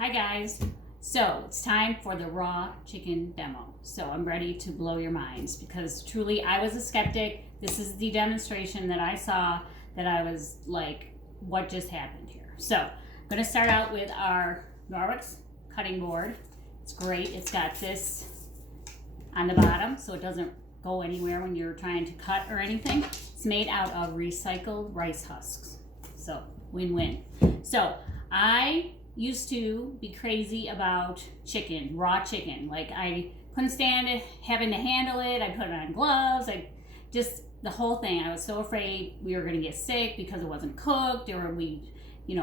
Hi guys. So it's time for the raw chicken demo. So I'm ready to blow your minds because truly I was a skeptic. This is the demonstration that I saw that I was like, what just happened here? So I'm going to start out with our Norwex cutting board. It's great. It's got this on the bottom so it doesn't go anywhere when you're trying to cut or anything. It's made out of recycled rice husks. So win-win. So I used to be crazy about chicken, raw chicken. Like I couldn't stand having to handle it. I put it on gloves. I just, the whole thing. I was so afraid we were going to get sick because it wasn't cooked, or we,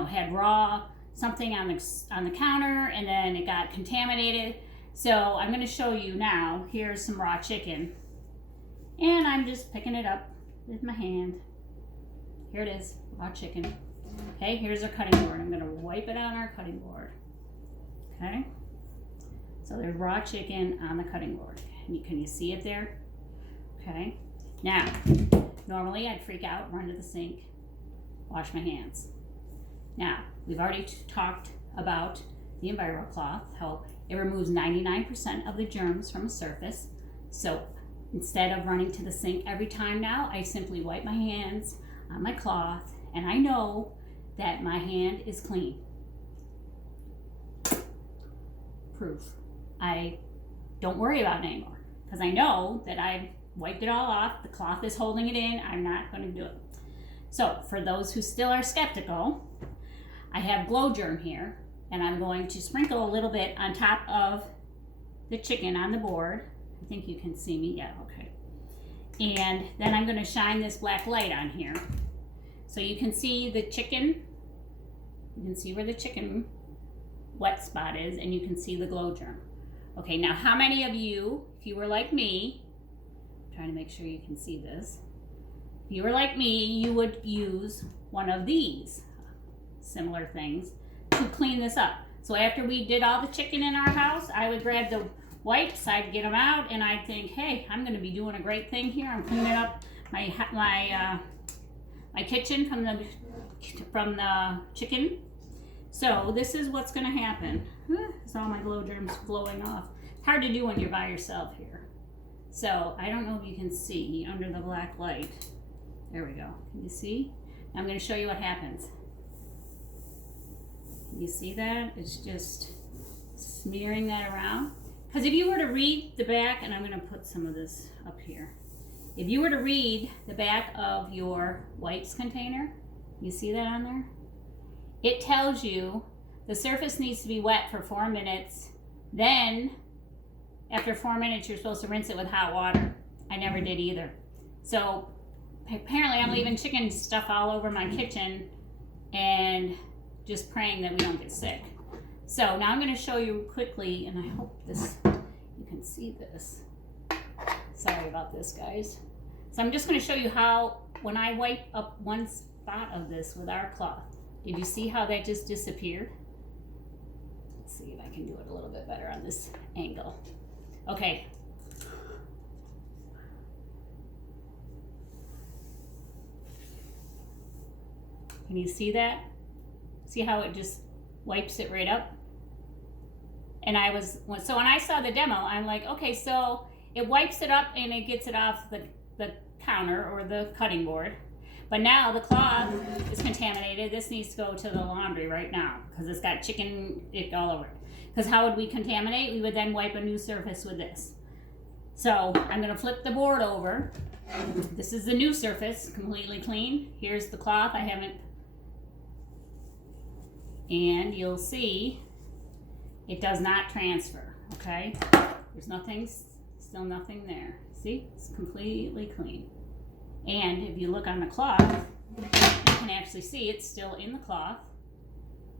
had raw something on the counter and then it got contaminated. So I'm going to show you now. Here's some raw chicken. And I'm just picking it up with my hand. Here it is, raw chicken. Okay, here's our cutting board. I'm going to wipe it on our cutting board. Okay, so there's raw chicken on the cutting board. Can you see it there? Okay, now, normally I'd freak out, run to the sink, wash my hands. Now, we've already talked about the EnviroCloth, how it removes 99% of the germs from a surface. So instead of running to the sink every time now, I simply wipe my hands on my cloth, and I know that my hand is clean. Proof. I don't worry about it anymore because I know that I've wiped it all off. The cloth is holding it in. I'm not going to do it. So for those who still are skeptical, I have Glow Germ here, and I'm going to sprinkle a little bit on top of the chicken on the board. I think you can see me. Yeah, okay. And then I'm going to shine this black light on here. So you can see the chicken, you can see where the chicken wet spot is, and you can see the Glow Germ. Okay, now how many of you, if you were like me, I'm trying to make sure you can see this, if you were like me, you would use one of these similar things to clean this up. So after we did all the chicken in our house, I would grab the wipes, I'd get them out, and I'd think, hey, I'm going to be doing a great thing here. I'm cleaning up my kitchen from the chicken. So this is what's going to happen. It's all my Glow Germs blowing off. It's hard to do when you're by yourself here. So I don't know if you can see under the black light. There we go. Can you see? I'm going to show you what happens. Can you see that? It's just smearing that around. Because if you were to read the back, and I'm going to put some of this up here. If you were to read the back of your wipes container, you see that on there? It tells you the surface needs to be wet for 4 minutes. Then, after 4 minutes, you're supposed to rinse it with hot water. I never did either. So, apparently I'm leaving chicken stuff all over my kitchen and just praying that we don't get sick. So, now I'm going to show you quickly, and I hope you can see this. Sorry about this, guys. So I'm just going to show you how, when I wipe up one spot of this with our cloth, did you see how that just disappeared? Let's see if I can do it a little bit better on this angle. Okay. Can you see that? See how it just wipes it right up? And so when I saw the demo, I'm like, okay, so it wipes it up and it gets it off the counter or the cutting board. But now the cloth is contaminated. This needs to go to the laundry right now because it's got chicken all over it. Because how would we contaminate? We would then wipe a new surface with this. So I'm going to flip the board over. This is the new surface, completely clean. Here's the cloth. I haven't. And you'll see it does not transfer, okay? There's nothing, still nothing there. See, it's completely clean. And if you look on the cloth, you can actually see it's still in the cloth,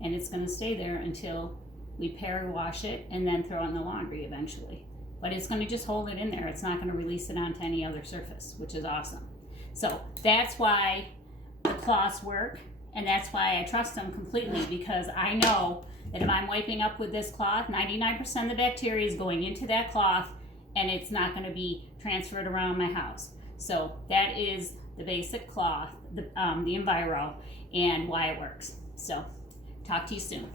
and it's gonna stay there until we power wash it and then throw it in the laundry eventually. But it's gonna just hold it in there. It's not gonna release it onto any other surface, which is awesome. So that's why the cloths work, and that's why I trust them completely, because I know that if I'm wiping up with this cloth, 99% of the bacteria is going into that cloth, and it's not going to be transferred around my house. So that is the basic cloth, the Enviro, and why it works. So talk to you soon.